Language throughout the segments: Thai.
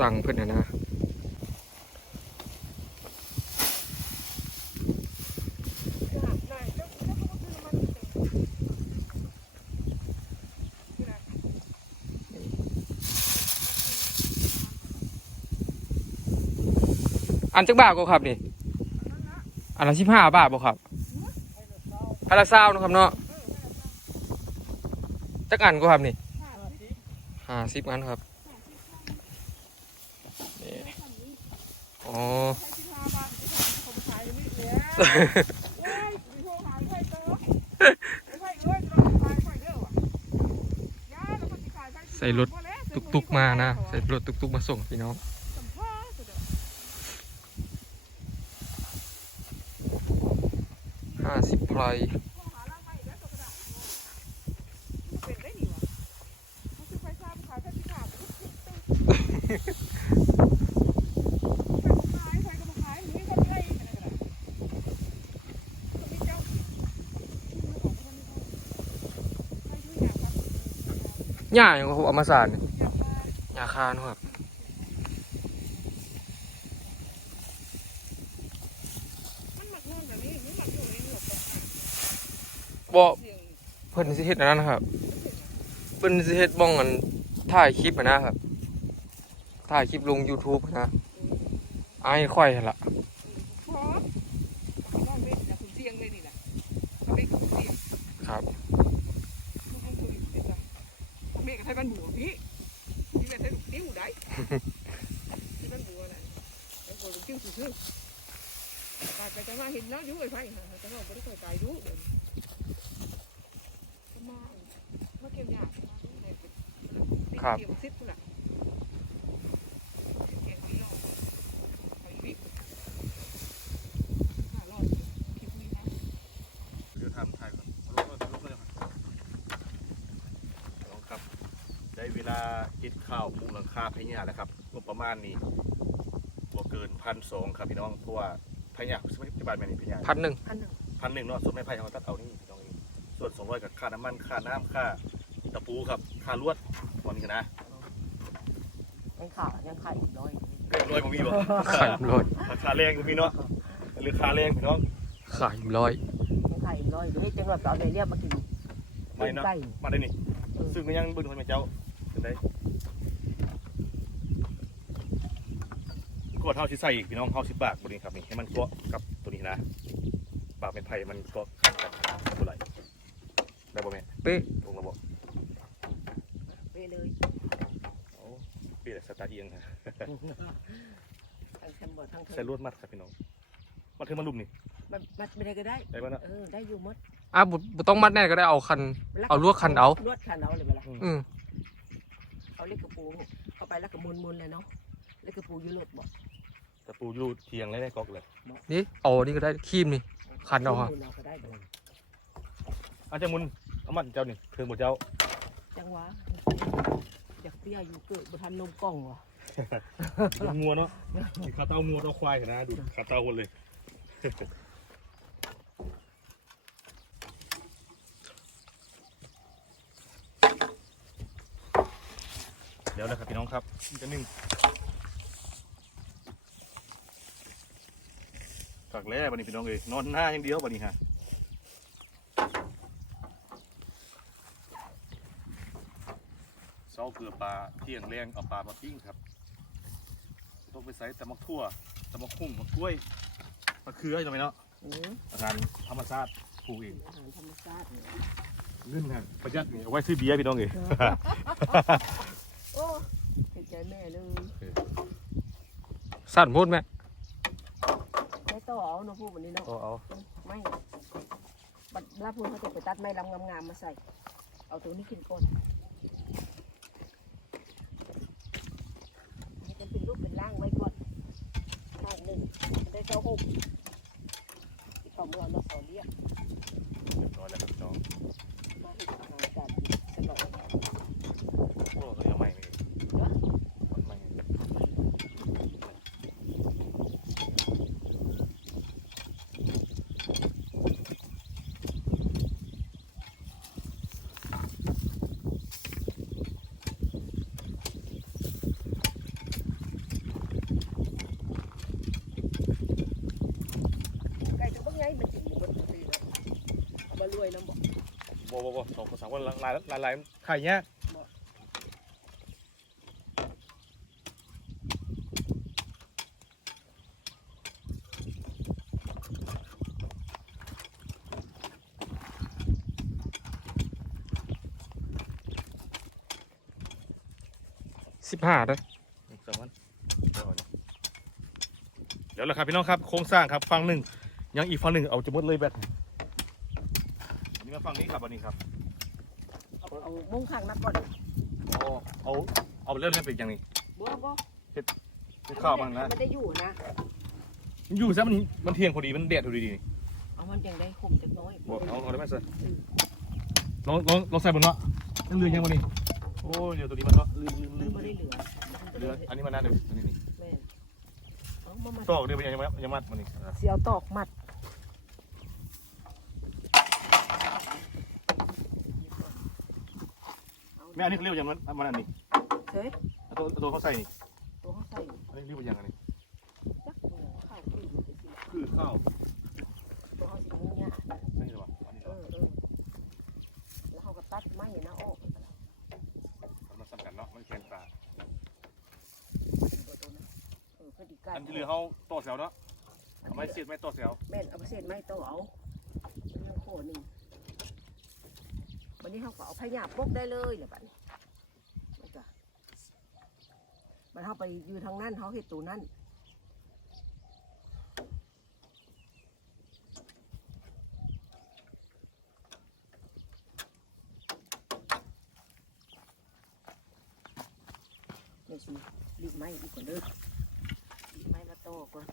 มาแล้วครับสั่งเพื่อนนะนะอันจักบาทก็ครับนี่ อันละสิบห้าบาทบ่ครับ อันละเศร้านาะครับเนาะ จักอันก็ครับนี่ห้าสิบอันครับ อ๋อใส่รถตุกๆมานะ ใส่รถตุกๆมาส่งพี่น้องห้าสิบไพร หญ้าอย่างเขาเอามาสานหญ้าคานครับบ่เพิ่นสิเฮ็ดอันนั้นครับ เพิ่นสิเฮ็ดบ้องอันถ่ายคลิปนะครับถ่ายคลิปลง YouTube นะอายค่อยล่ะครับ เมฆกับไทยบ้านบัวพี่พี่เป็นไทยลูกติ้วได้ไทยบ้านบัวน่ะไอ้บัวลูกติ้วซื่อๆตายไปแต่มาเห็นแล้วอยู่ไอ้ไฟแต่ว่าไม่ได้เคยตายดูเดี๋ยวก็มามาเก็บยาในเป็นเก็บซิปน่ะเก็บที่รอไปวิหารอดคลิปนี้นะเดี๋ยวทำถ่ายก่อนลงเลยลงเลยครับน้องครับ ได้ เวลาเฮ็ดข้าวมุงหลังคาพญาแล้วครับงบประมาณนี้บ่เกินพันสองครับพี่น้องเพราะว่าพญาสมัยปัจจุบันแม่นี่พญาพันหนึ่งอันหนึ่งพันหนึ่งเนาะส่วนไม้ไผ่เขาตัดเอานี่พี่น้องเองส่วนสองร้อยกับค่าน้ำมันค่าน้ำค่าตะปูครับค่าลวดวันนี้นะยังขายังขาอีกร้อยเรียบร้อยบ่มีบ่ขายร้อยราคาแรงบ่มีเนาะหรือค่าแรงพี่น้องขายร้อยยังขาอีกร้อยเดี๋ยวให้จังหวัดเอาไปเรียกมากินไม่เนาะใกล้มาได้นี่ซึ่งก็ยังเบึ้งให้แม่เจ้าเป็น ได้ก็เท่าที่ใส่อีกพี่น้องเท่าสิบบาทบนนี้ครับนี่ให้มันเกาะกับตัวนี้นะปากเป็นไผ่มันเกาะกันกันเท่าไหร่ได้บ่แม่เป๊ะลงระบบไปเลยโอ้เปลี่ยนสตาร์ทเอียงฮะทั้งแคมบอร์ทั้งเธใส่อลวดมัดครับพี่น้องมัดเธอมาลุมนี่มันมันไม่ได้ก็ได้ได้ป่ะเนาะเออได้อยู่หมดอะบุบ่ต้องมัดแน่ก็ได้เอาคัน เอาลวดคันเอาลวดคันเอาเลยเวลาอืม เอาเล็กกระปูเนี่ยเข้าไปแล้วก็มุนมุนๆเลยเนาะเล็กกระปูอยืดบอกตะปูอยู่เทียงเลยในกอกเลยนี่เอานี่ก็ได้ครีมนี่คันเอาครับ มุนก็ได้เลยอาจจะมุนเอามัดเจ้านี่เทิงหมดเจ้าจังหวะอยากเตี้ยอยู่เกิดบุทันนมกล่องวะดูงัวเนาะขาเต้างัวเต้าควายกันนะดูขาเต้าคนเลย เดี๋ยวนะครับพี่น้องครับอีกอันหนึ่งฝักแร่บันนี้พี่น้องเอ้ยนอนหน้าอย่างเดียวบันนี้ฮะเช้าเกลือปลาเที่ยงแรงเอาปลามาปิ้งครับ ต้องไปใส่ตะมักทั่วตะมักคุ้งมะกล้วยมะเขือใช่ไหมเนาะอืมอาหารธรรมชาติปลูกเองอาหารธรรมชาติเนี่ยเงินฮะประหยัดนี่เอาไว้ซื้อเบียร์พี่น้องเอ้ย โอ้เห็นใจแม่เลยสั่นพูดไหมไม่ต้องเอาเนาะพูดวันนี้เนาะเอาเอาไม่บัดลาพูนเขาจะไปตัดไม้ลำงามๆมาใส่ เอาตัวนี้กินก่อนให้มันเป็นรูปเป็นร่างไว้ก่อนข้างหนึ่งได้เจ้าหกที่เขาเมื่อเราขอเรียกเรียบร้อยแล้วครับพี่น้องมาให้อาหารการสนอง โอ้ยเอาใหม่เลยเอาใหม่เลย บ่บ่สองสามคนลายลายลายไข่เนี้ยสิบห้าเด้อสามวันเดี๋ยวแหละครับพี่น้องครับโครงสร้างครับฝั่งหนึ่งยังอีกฝั่งหนึ่งเอาจะหมดเลยแบต อันนี้มาฝั่งนี้ครับอันนี้ครับ เอาเอามุ้งข้างนับก่อนเอาเอาเอาเรื่องนี้เป็นอย่างนี้บ่บ่ให้ข้าวมันนะไม่ได้อยู่นะมันอยู่ซะมันมันเที่ยงพอดีมันแดดพอดีนี่เอามันยังได้คุมจักน้อยบอกเอาเอาได้ไหมเสร์ลองลองลองใส่บนวะยังลืมยังวันนี้โอ้ยเดี๋ยวตัวนี้มันก็ลืมลืมลืลืมมไม่ได้เหลือเหลืออันนี้มันน่าเดี๋ยวตัวนี้นี่แม่นเอามามาตอกเดี๋ยวมันยังยังยังมัดมันนี่เสียวตอกมัด ไม่อันนี้เขาเรียกว่ายังมันมันอันนี้เฮ้ยเอาตัวเอาตัวเขาใส่นี่ตัวเขาใส่อันนี้เรียกว่ายังอันนี้จักเนี่ยข้าวคืออยู่สิคือข้าวตัวเขาสิมุ้งเนี่ยนี่เหรอวะอันนี้เหเอรออเออแล้วเขาก็ตัดไม้นะออกมันสำคัญเนาะมันแข็งตาตัวนั้นเออพอดีกันอันที่เหลือเขาต่อแถวเนาะเอาไม้เสียดไม้ต่อแถวแม่นเอาไปเศษไม้โตเอาเรื่องโคหนึ่ง วันนี้เขาก็เอาพยาปกได้เลยเนี่ยบัดนี้มันก็มันเขาไปอยู่ทางนั้นเขาเห็ดตัวนั้นเดี๋ยวสิรีบไม้อีกก่อนเด้อรีบไม้มาโตก่อน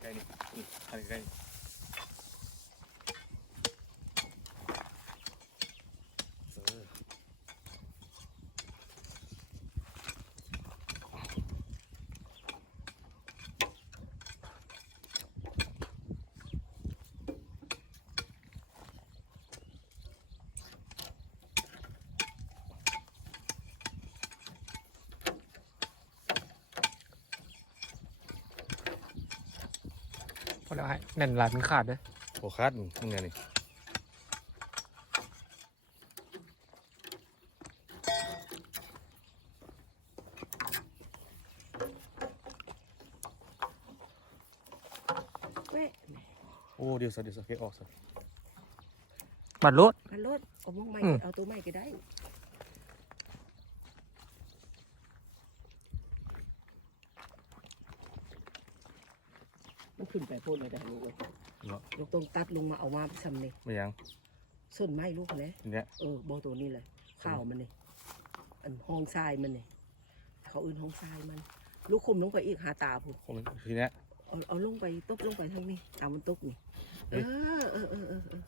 ใกล้นี่นี่อันนี้ใกล้นี่เออ พอได้แน่นหลายมันขาดเด้อโอ้คัดมึงไงนี่แม่โอ้เดี๋ยวสักเดี๋ยวสักเกออกสักบัดรถกันรถเอามุ้งไม้อืมเอาตัวไม้ก็ได้ ขึ้นไปโพูดเลยได้ลูกเอ้ยลูกต้องตัดลงมาเอามาทำนี่ไม่ยังส้นไม้ลูกเลยทีเนี้ยเออโบตัวนี้เลยข้าวมันนี่อันห้องทรายมันนี่เขาอื่นห้องทรายมัน ลูกคุมลงไปอีกหาตาพูคงทีเนี้ย เอาเอาลงไปตบลงไปทางนี้ตามมันตกนี่เฮ้เอยอเออเออเออเออ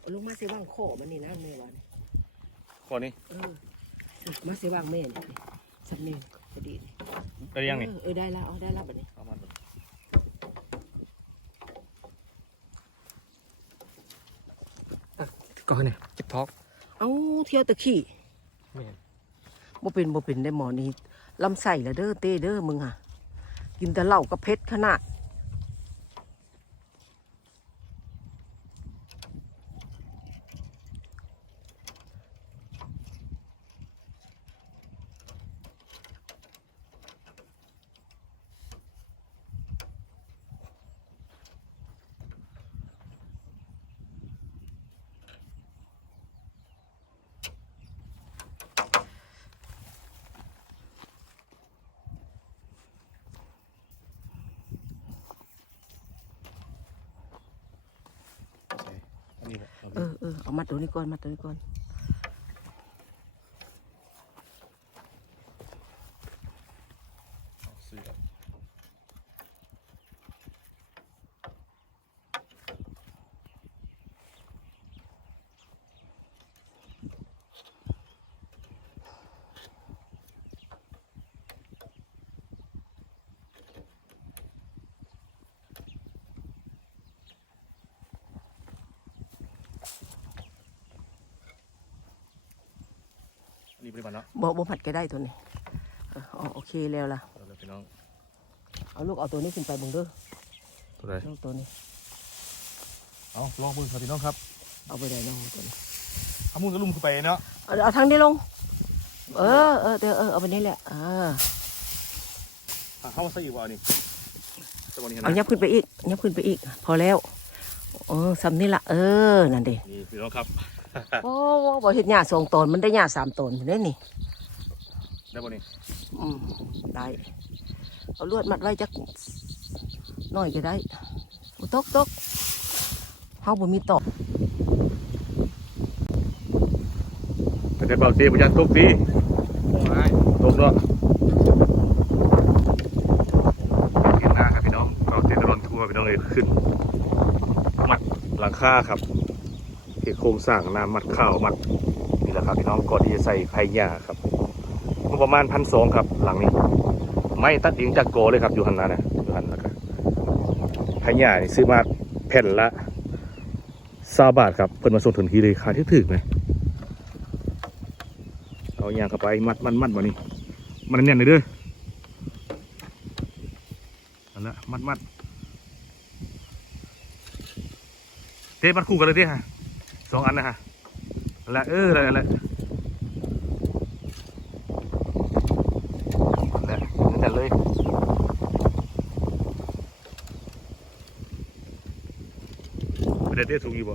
เอาลงมาเสียว่างคอมันนี่นะแม่ว่านี่ข้อนี้เออมาเสียว่างแม่นี่สำเนียงพอดีนี่ ได้ยังนี่เออเออได้แล้วเอาได้แล้วบัดนี้ เอามัน ก็เนี่ยเก็บท็อกเอาเที่ยวตะขี้แม่นบ่เป็นบ่เป็นได้หมอนี่ลำไส้ละเด้อเต้เด้อมึงอะ กินแต่เหล้ากับเพชรขนาด เอาเออเออเอามาตัวนี้ก่อนมาตัวนี้ก่อน อันนี้ปริมาณเนาะบ่บ่ผัดก็ได้ตัวนี้เอออ๋อโอเคแล้วล่ะเอาเลยพี่น้องเอาลูกเอาตัวนี้ขึ้นไปเบึงเด้อตัวใดลูกตัวนี้เอาลองมือครับพี่น้องครับเอาไปได้น้องตัวนี้เอามือกระลุ่มขึ้นไปเนาะเอาเอาทางนี้ลง เออเออเดี๋ยวเออเอาไปนี่แหละอ่าอะเข้ามาใส่อีกว่านี่จะวันนี้เอานะยับขึ้นไปอีกยับขึ้นไปอีก พอแล้วเออซ้ำนี่ละเออนั่นเด้นี่พี่น้องครับ โอ้บ่เห็ดหญ้าสองตนมันได้หญ้าสามตนได้นี่ได้บ่นี่อืมได้เอาลวดมัดไว้จักหน่อยก็ได้โอ้ตกตกเฮาบ่มีตอกแต่ได้เบาเตี้ยพยันตกดีโอ้ยตกเนาะเห็นหน้าครับพี่น้องเบาเตี้ยตะลอนทัวร์พี่น้องเลยขึ้นมัดหลังคาครับ ที่โครงสร้างน้ำมัดข้าวมัดนี่แหละครับพี่น้องก่อนที่จะใส่ไผ่หญ้าครับประมาณพันสองครับหลังนี้ ไม่ตัดเองจากโกเลยครับอยู่หันนั้นนะอยู่หันแล้วก็ไผ่หญ้านี่ซื้อมาแผ่นละซาบาทครับเพิ่นมาส่งถึงที่เลยค่าที่ถึกไหมเอาอย่างเข้าไปมัดมัดมัดบ่นี่มันแน่นเลยเด้ออันละมัดมัดเทมัดคู่กันเลยดิฮะ สองอันนะฮะนั่นแหละเออนั่นแหละนั่นแหละนั่นแหละเลยไม่ได้เตี้ยสูงอยู่บ่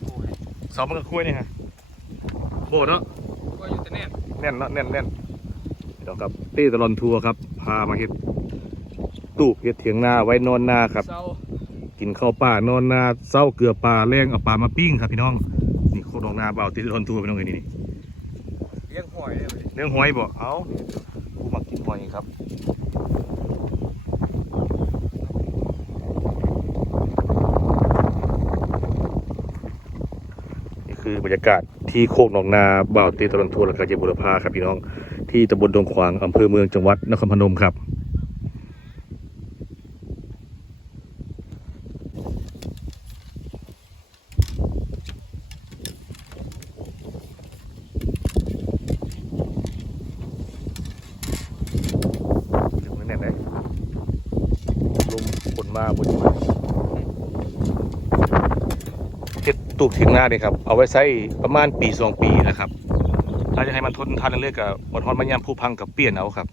โอ้ยสองมันก็คุยนี่ฮะโบเนาะก็อยู่แต่แน่นแน่นเนาะแน่นแน่นเดี๋ยวครับเต้ตลอนทัวร์ครับ พามาเฮ็ดตูบเฮ็ดเถียงนาไว้นอนนาครับเศร้า กินข้าวป่านอนนาเศร้าเกลือปลาแรงเอาปลามาปิ้งครับพี่น้องนี่โคตรนองนาเบาติดทนทัวพี่น้องเอ้ยนี่นี่เลี้ยงหอยเลยเรื่องหอยบ่เอากูมักกินหอยครับนี่คือบรรยากาศที่โคกหนองนาบ่าวตีตะลอนทัวร์และกาเจบุรพาครับพี่น้องที่ตำบลดงขวางอำเภอเมืองจังหวัดนครพนมครับ ถึงแน่นเลยลมฝน มาบนมาเจ็ดตูบถึงหน้านี่ครับเอาไว้ใช้ประมาณปีสองปีนะครับถ้าจะให้มันทนทานเรื่อยๆกับบนฮอนมันยามผู้พังกับเปลี่ยนเอาครับ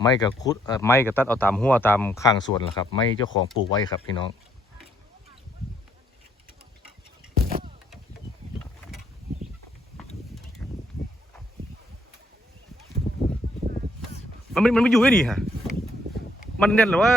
ไม้กับคุดไม้กับตัดเอาตามหัวตามข้างส่วนแหละครับ ไม้เจ้าของปลูกไว้ครับพี่น้องมันไม่มันไม่อยู่ไอ้นี่ฮะ มันเน่นหรือว่า